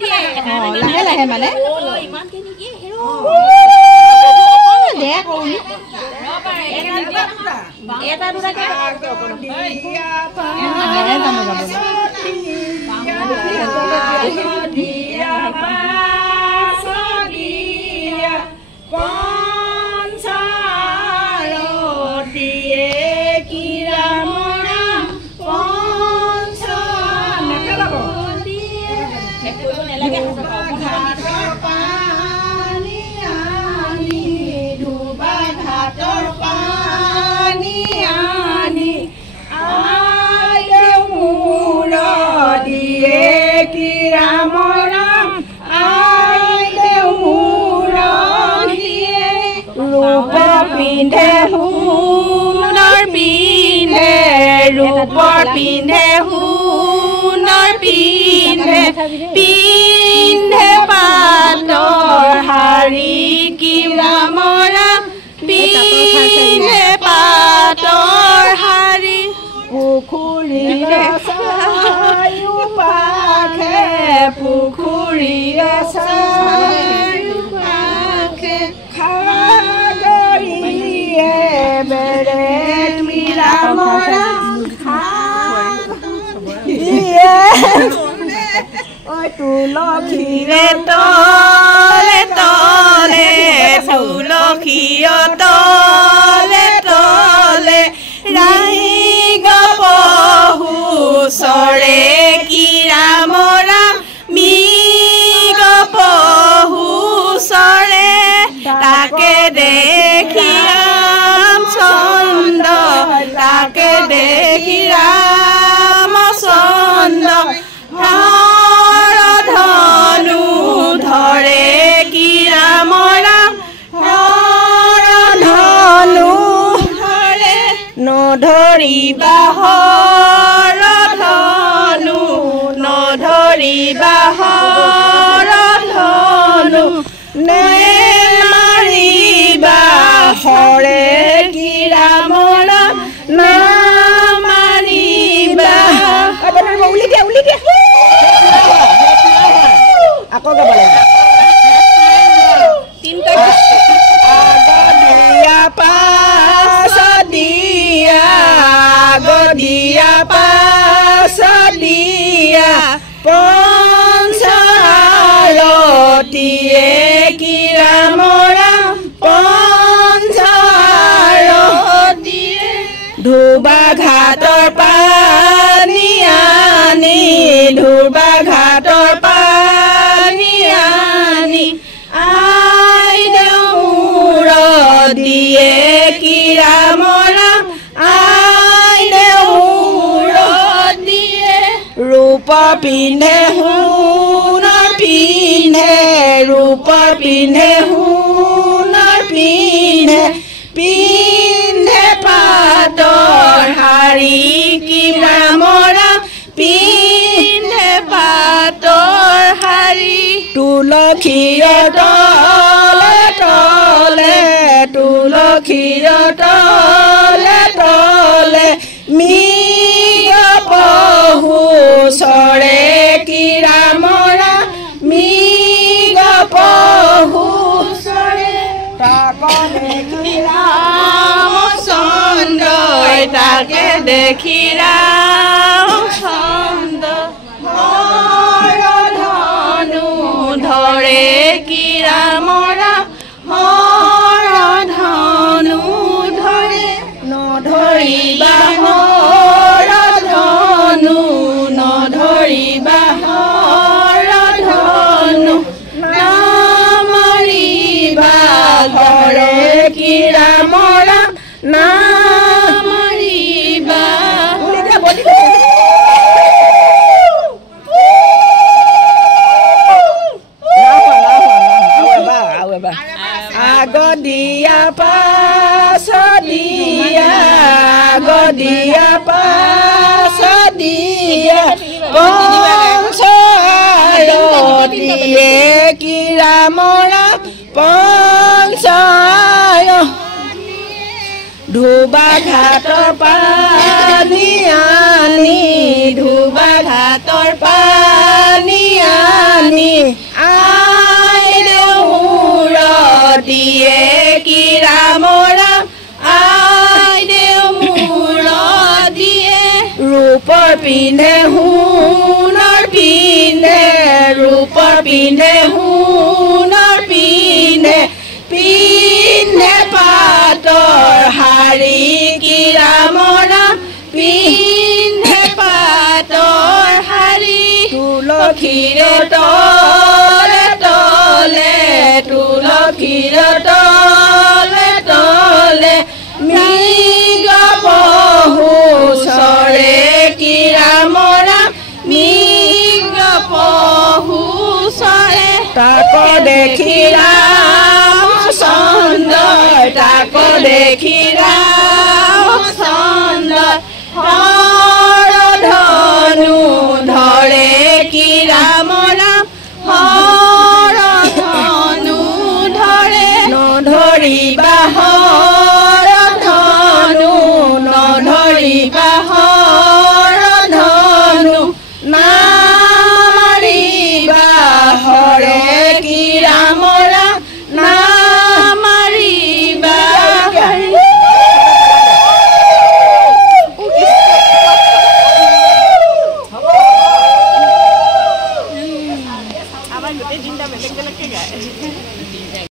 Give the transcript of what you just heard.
লাহে লাহে মানে পিন্ধে সোণৰ পিন্ধে ৰূপৰ পিন্ধে সোণৰ পিন্ধে পিন্ধে পাটৰ শাৰী কি ৰামৰা পিন্ধে পাটৰ শাৰী পুখুৰীৰে চাৰিওপাশে পুখুৰীৰে চাৰিওপাশে তুলসীৰে তলে তলে তুলসীৰ তলে তলে ৰাহি গপহু চৰে কি ৰাম ৰাম মি গপহু চৰে তাকে দেখি ৰাম চন্দ্ৰ তাকে দেখি ৰাম চন্দ্ৰ ধনু ধৰে কি ৰাম ৰাম ধনু ধৰে নধৰিবা হৰ ধনু নধৰিবা হৰ ধনু নে মাৰিবা হৰে কি ৰাম ৰাম না মাৰিবা উলি দিয়া আকৌ গাব লাগিব আগদিয়া পাছ দিয়া পঞ্চাৰতিয়ে কি ৰাম ৰাম পঞ্চাৰতিয়ে ধুবা ঘাটৰ পানী আনি ধুবা ঘাটৰ পানী আনি আই দেউৰ দিয়ে কি ৰাম ৰাম আই দেউৰ দিয়ে ৰূপ পিন্ধে সোণৰ পিন্ধে ৰূপ পিন্ধে সোণৰ পিন্ধে পিন্ধে পাটৰ শাৰী কি ৰাম ৰাম পিন্ধে পাটৰ শাৰী তুলসীৰ তলে তলে তুলসীৰ তলে তলে মৃগ পহু চৰে কি ৰাম ৰাম মৃগ পহু চৰে তাকে দেখি ৰাম চন্দ্ৰ তাকে দেখি ৰাম চন্দ্ৰ ধনু ধৰে কি ৰাম ৰাম ধনু ধৰে নধৰিবা হৰ ধনু নধৰিবা হৰ ধনু নামাৰিবা ঘৰে কি ৰাম ৰাম নামাৰিবা আগদিয়া পাছ দিয়া পঞ্চাৰতিয়ে কি ৰাম ৰাম পঞ্চায় ধুবা ঘাটৰ পানী আনি ধুবা ঘাটৰ পানী আনি পিন্ধে সোণৰ পিন্ধে পাতৰ শাৰী কি ৰামৰ নাম পিন্ধে পাতৰ শাৰী তুলসীৰ তলে তলে তুলসীৰ তলে তলে মৃগ পহু চৰে কি ৰামৰ নাম মৃগ পহু চৰে তাক দেখি ৰামচন্দ্ৰ তাক দেখি ৰামচন্দ্ৰ